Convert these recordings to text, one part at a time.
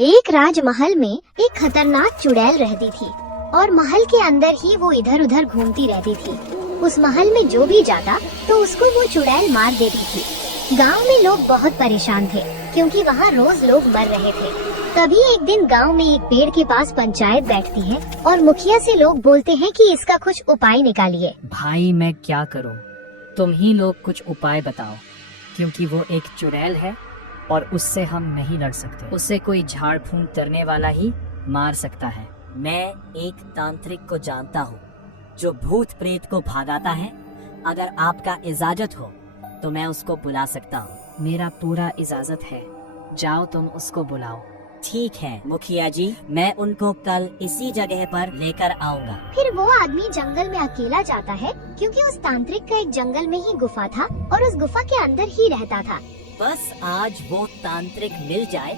एक राजमहल में एक खतरनाक चुड़ैल रहती थी और महल के अंदर ही वो इधर उधर घूमती रहती थी। उस महल में जो भी जाता तो उसको वो चुड़ैल मार देती थी। गांव में लोग बहुत परेशान थे क्योंकि वहाँ रोज लोग मर रहे थे। तभी एक दिन गांव में एक पेड़ के पास पंचायत बैठती है और मुखिया से लोग बोलते हैं कि इसका कुछ उपाय निकालिए। भाई मैं क्या करूं? तुम ही लोग कुछ उपाय बताओ, क्योंकि वो एक चुड़ैल है और उससे हम नहीं लड़ सकते। उसे कोई झाड़ फूंक करने वाला ही मार सकता है। मैं एक तांत्रिक को जानता हूँ जो भूत प्रेत को भगाता है। अगर आपका इजाजत हो तो मैं उसको बुला सकता हूँ। मेरा पूरा इजाजत है, जाओ तुम उसको बुलाओ। ठीक है मुखिया जी, मैं उनको कल इसी जगह पर लेकर आऊंगा। फिर वो आदमी जंगल में अकेला जाता है क्योंकि उस तांत्रिक का एक जंगल में ही गुफा था और उस गुफा के अंदर ही रहता था। बस आज वो तांत्रिक मिल जाए,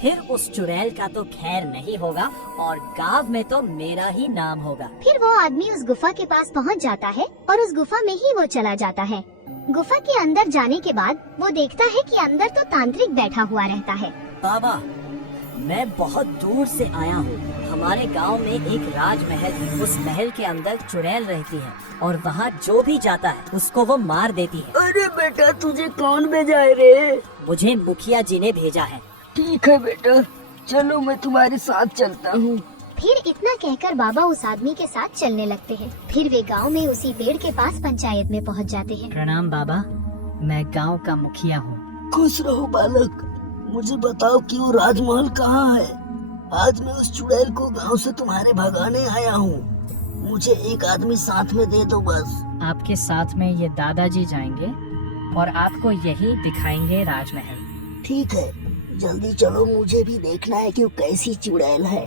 फिर उस चुड़ैल का तो खैर नहीं होगा और गांव में तो मेरा ही नाम होगा। फिर वो आदमी उस गुफा के पास पहुंच जाता है और उस गुफा में ही वो चला जाता है। गुफा के अंदर जाने के बाद वो देखता है कि अंदर तो तांत्रिक बैठा हुआ रहता है। बाबा, मैं बहुत दूर से आया हूँ। हमारे गांव में एक राजमहल है। उस महल के अंदर चुड़ैल रहती है और वहाँ जो भी जाता है उसको वो मार देती है। अरे बेटा, तुझे कौन भेजा है रे? मुझे मुखिया जी ने भेजा है। ठीक है बेटा, चलो मैं तुम्हारे साथ चलता हूँ। फिर इतना कहकर बाबा उस आदमी के साथ चलने लगते हैं। फिर वे गांव में उसी पेड़ के पास पंचायत में पहुंच जाते हैं। प्रणाम बाबा, मैं गांव का मुखिया हूँ। खुश रहो बालक। मुझे बताओ कि वो राजमहल कहाँ है? आज मैं उस चुड़ैल को गांव से तुम्हारे भगाने आया हूँ। मुझे एक आदमी साथ में दे दो बस। आपके साथ में ये दादाजी जाएंगे और आपको यही दिखाएंगे राजमहल। ठीक है, जल्दी चलो, मुझे भी देखना है कि वो कैसी चुड़ैल है।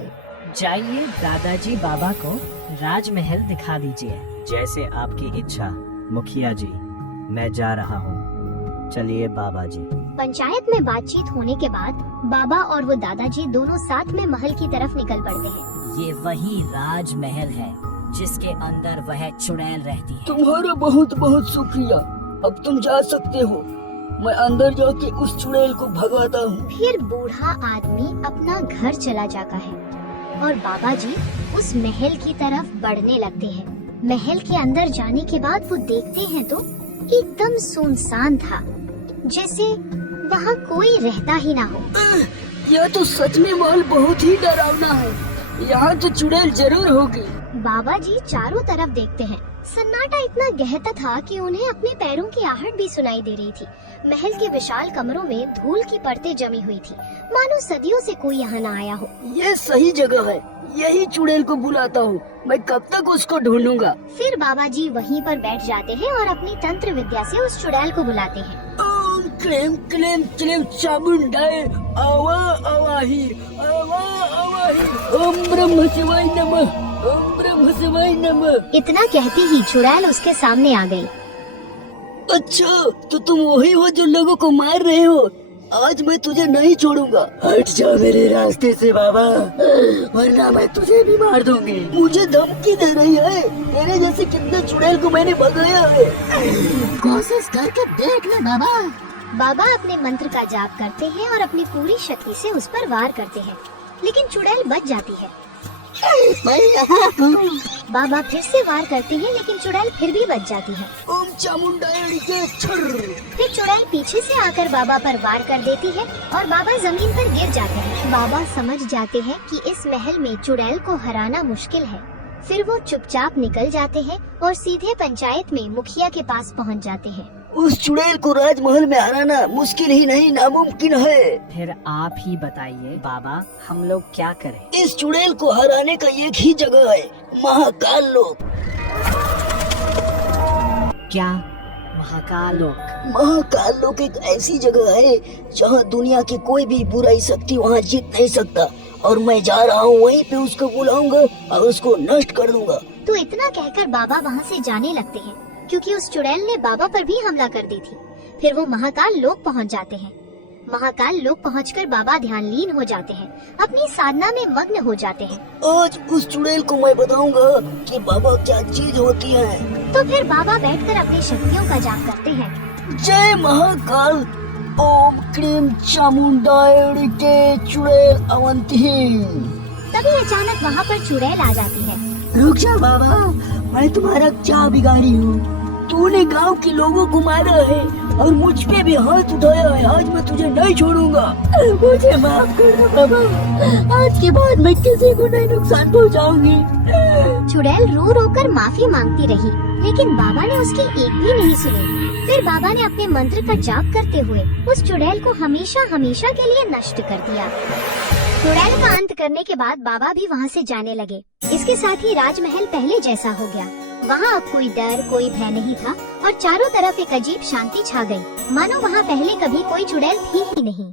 जाइए, दादाजी बाबा को राजमहल दिखा दीजिए। जैसे आपकी इच्छा मुखिया जी, मैं जा रहा हूँ। चलिए बाबा जी। पंचायत में बातचीत होने के बाद बाबा और वो दादाजी दोनों साथ में महल की तरफ निकल पड़ते हैं। ये वही राजमहल है जिसके अंदर वह चुड़ैल रहती है। तुम्हारा बहुत बहुत शुक्रिया। अब तुम जा सकते हो। मैं अंदर जाके उस चुड़ैल को भगाता हूँ। फिर बूढ़ा आदमी अपना घर चला जाता है और बाबा जी उस महल की तरफ बढ़ने लगते हैं। महल के अंदर जाने के बाद वो देखते हैं तो एकदम सुनसान था, जैसे वहाँ कोई रहता ही ना हो। यह तो सच में महल बहुत ही डरावना है। यहाँ तो चुड़ैल जरूर होगी। बाबा जी चारों तरफ देखते हैं। सन्नाटा इतना गहरा था कि उन्हें अपने पैरों की आहट भी सुनाई दे रही थी। महल के विशाल कमरों में धूल की परतें जमी हुई थी, मानो सदियों से कोई यहाँ न आया हो। ये सही जगह है, यही चुड़ैल को बुलाता हूँ। मैं कब तक उसको ढूंढूंगा। फिर बाबा जी वहीं पर बैठ जाते हैं और अपनी तंत्र विद्या से उस चुड़ैल को बुलाते हैं। ओम क्लेम क्लेम क्लेम चामुंडाए आवा आवाही आवा आवाही। ओम ब्रह्म शिवाय नमः, ओम ब्रह्म शिवाय नमः। इतना कहते ही चुड़ैल उसके सामने आ गई। अच्छा, तो तुम वही हो जो लोगों को मार रहे हो। आज मैं तुझे नहीं छोड़ूंगा। हट जा मेरे रास्ते से बाबा, वरना मैं तुझे भी मार दूंगी। मुझे धमकी दे रही है? तेरे जैसे कितने चुड़ैल को मैंने भगाया है। कोशिश करके देख ले बाबा। बाबा अपने मंत्र का जाप करते हैं और अपनी पूरी शक्ति से उस पर वार करते हैं, लेकिन चुड़ैल बच जाती है। मैं यहाँ हूँ। बाबा फिर से वार करते हैं, लेकिन चुड़ैल फिर भी बच जाती है। ओम चामुंडाई के छर्र। फिर चुड़ैल पीछे से आकर बाबा पर वार कर देती है और बाबा जमीन पर गिर जाते हैं। बाबा समझ जाते हैं कि इस महल में चुड़ैल को हराना मुश्किल है। फिर वो चुपचाप निकल जाते हैं और सीधे पंचायत में मुखिया के पास पहुंच जाते हैं। उस चुड़ैल को राजमहल में हराना मुश्किल ही नहीं, नामुमकिन है। फिर आप ही बताइए बाबा, हम लोग क्या करें? इस चुड़ैल को हराने का एक ही जगह है, महाकाल लोक। क्या? महाकाल लोक? महाकाल लोक एक ऐसी जगह है जहाँ दुनिया की कोई भी बुराई शक्ति वहाँ जीत नहीं सकता। और मैं जा रहा हूँ, वहीं पे उसको बुलाऊंगा और उसको नष्ट कर दूंगा। तो इतना कहकर बाबा वहाँ से जाने लगते हैं, क्योंकि उस चुड़ैल ने बाबा पर भी हमला कर दी थी। फिर वो महाकाल लोक पहुँच जाते हैं। महाकाल लोक पहुंचकर बाबा ध्यानलीन हो जाते हैं, अपनी साधना में मग्न हो जाते हैं। आज उस चुड़ैल को मैं बताऊंगा कि बाबा क्या चीज होती है। तो फिर बाबा बैठकर अपनी शक्तियों का जाप करते हैं। जय महाकाल, ओम क्रीम चामुंडाय के चुड़ैल अवंती। तभी अचानक वहाँ पर चुड़ैल आ जाती है। रुक जा बाबा, मैं तुम्हारा क्या बिगाड़ी हूँ? तूने गांव के लोगों को मारा है और मुझ पे भी हाथ उठाया है। आज मैं तुझे नहीं छोड़ूंगा। मुझे माफ कर दो बाबा, आज के बाद मैं किसी को नहीं नुकसान पहुंचाऊंगी। चुड़ैल रो रो कर माफी मांगती रही, लेकिन बाबा ने उसकी एक भी नहीं सुनी। फिर बाबा ने अपने मंत्र का जाप करते हुए उस चुड़ैल को हमेशा हमेशा के लिए नष्ट कर दिया। चुड़ैल का अंत करने के बाद बाबा भी वहाँ से जाने लगे। इसके साथ ही राजमहल पहले जैसा हो गया। वहाँ अब कोई डर, कोई भय नहीं था और चारों तरफ एक अजीब शांति छा गई, मानो वहाँ पहले कभी कोई चुड़ैल थी ही नहीं।